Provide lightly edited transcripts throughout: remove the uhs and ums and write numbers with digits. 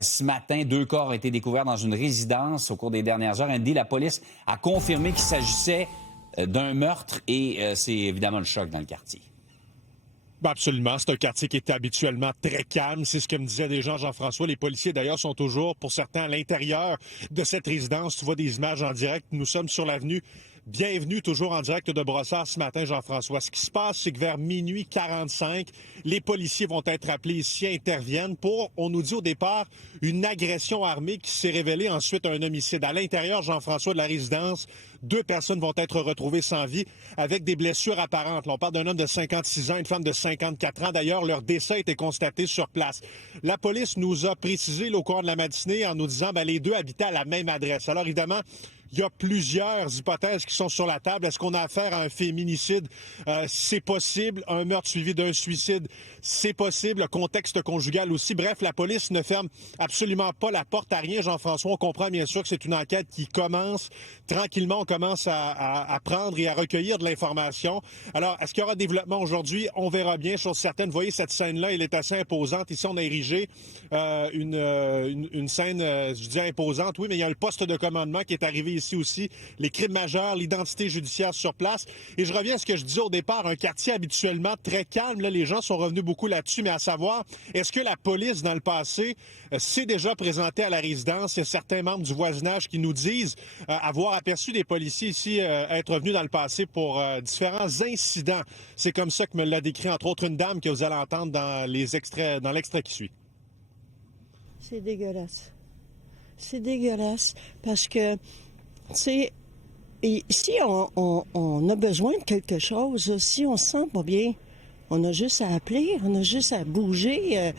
Ce matin, 2 corps ont été découverts dans une résidence au cours des dernières heures. Andy, la police a confirmé qu'il s'agissait d'un meurtre et c'est évidemment le choc dans le quartier. Ben absolument. C'est un quartier qui est habituellement très calme. C'est ce que me disait déjà Jean-François. Les policiers, d'ailleurs, sont toujours, pour certains, à l'intérieur de cette résidence. Tu vois des images en direct. Nous sommes sur l'avenue Bienvenue, toujours en direct de Brossard ce matin, Jean-François. Ce qui se passe, c'est que vers minuit 45, les policiers vont être appelés ici, interviennent pour, on nous dit au départ, une agression armée qui s'est révélée ensuite un homicide. À l'intérieur, Jean-François, de la résidence, 2 personnes vont être retrouvées sans vie avec des blessures apparentes. Là, on parle d'un homme de 56 ans, une femme de 54 ans. D'ailleurs, leur décès a été constaté sur place. La police nous a précisé là, au cours de la matinée en nous disant les 2 habitaient à la même adresse. Alors évidemment, il y a plusieurs hypothèses qui sont sur la table. Est-ce qu'on a affaire à un féminicide? C'est possible. Un meurtre suivi d'un suicide? C'est possible. Le contexte conjugal aussi. Bref, la police ne ferme absolument pas la porte à rien, Jean-François. On comprend bien sûr que c'est une enquête qui commence. Tranquillement, on commence à prendre et à recueillir de l'information. Alors, est-ce qu'il y aura développement aujourd'hui? On verra bien. Chose certaine, vous voyez, cette scène-là, elle est assez imposante. Ici, on a érigé une scène, je dis imposante, oui, mais il y a le poste de commandement qui est arrivé ici aussi, les crimes majeurs, l'identité judiciaire sur place. Et je reviens à ce que je disais au départ, un quartier habituellement très calme. Là, les gens sont revenus beaucoup là-dessus, mais à savoir, est-ce que la police, dans le passé, s'est déjà présentée à la résidence? Il y a certains membres du voisinage qui nous disent avoir aperçu des policiers ici être venus dans le passé pour différents incidents. C'est comme ça que me l'a décrit, entre autres, une dame que vous allez entendre dans l'extrait qui suit. C'est dégueulasse. C'est dégueulasse parce que, tu sais, si on a besoin de quelque chose, si on se sent pas bien, on a juste à appeler, on a juste à bouger,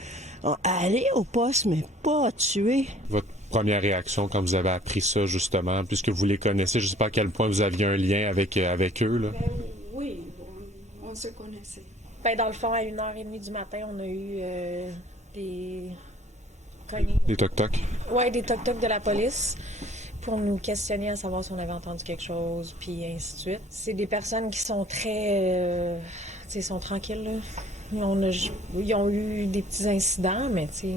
à aller au poste, mais pas à tuer. Votre première réaction quand vous avez appris ça, justement, puisque vous les connaissez, je ne sais pas à quel point vous aviez un lien avec eux, là? Oui, on se connaissait. Dans le fond, à 1h30 du matin, on a eu des... Des toc-toc? Oui, des toc-toc de la police pour nous questionner à savoir si on avait entendu quelque chose, puis ainsi de suite. C'est des personnes qui sont très... ils sont tranquilles, là. Ils ont eu des petits incidents, mais tu sais,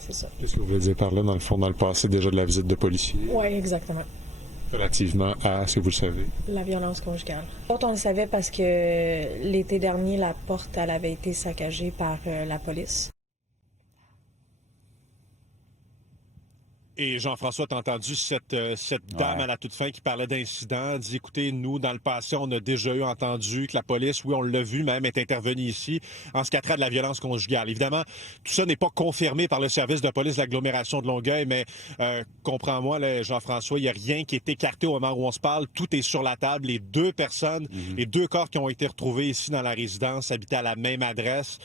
c'est ça. Qu'est-ce que vous voulez dire par là, dans le fond, dans le passé, déjà de la visite de policiers? Oui, exactement. Relativement à, est-ce que vous le savez? La violence conjugale. On le savait parce que l'été dernier, la porte, elle avait été saccagée par la police. Et Jean-François, t'as entendu cette dame à la toute fin qui parlait d'incidents, dit, écoutez, nous, dans le passé, on a déjà entendu que la police, oui, on l'a vu même, est intervenue ici en ce qui a trait de la violence conjugale. Évidemment, tout ça n'est pas confirmé par le service de police de l'agglomération de Longueuil, mais comprends-moi, là, Jean-François, il n'y a rien qui est écarté au moment où on se parle. Tout est sur la table. Les 2 personnes, les 2 corps qui ont été retrouvés ici dans la résidence habitaient à la même adresse.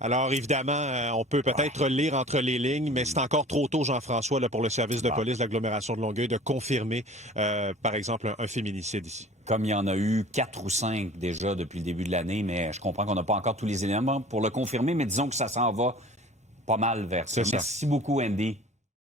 Alors, évidemment, on peut peut-être lire entre les lignes, mais c'est encore trop tôt, Jean-François, là, pour le service de police de l'agglomération de Longueuil de confirmer, par exemple, un féminicide ici. Comme il y en a eu 4 ou 5 déjà depuis le début de l'année, mais je comprends qu'on n'a pas encore tous les éléments pour le confirmer, mais disons que ça s'en va pas mal vers ça. Merci beaucoup, Andy.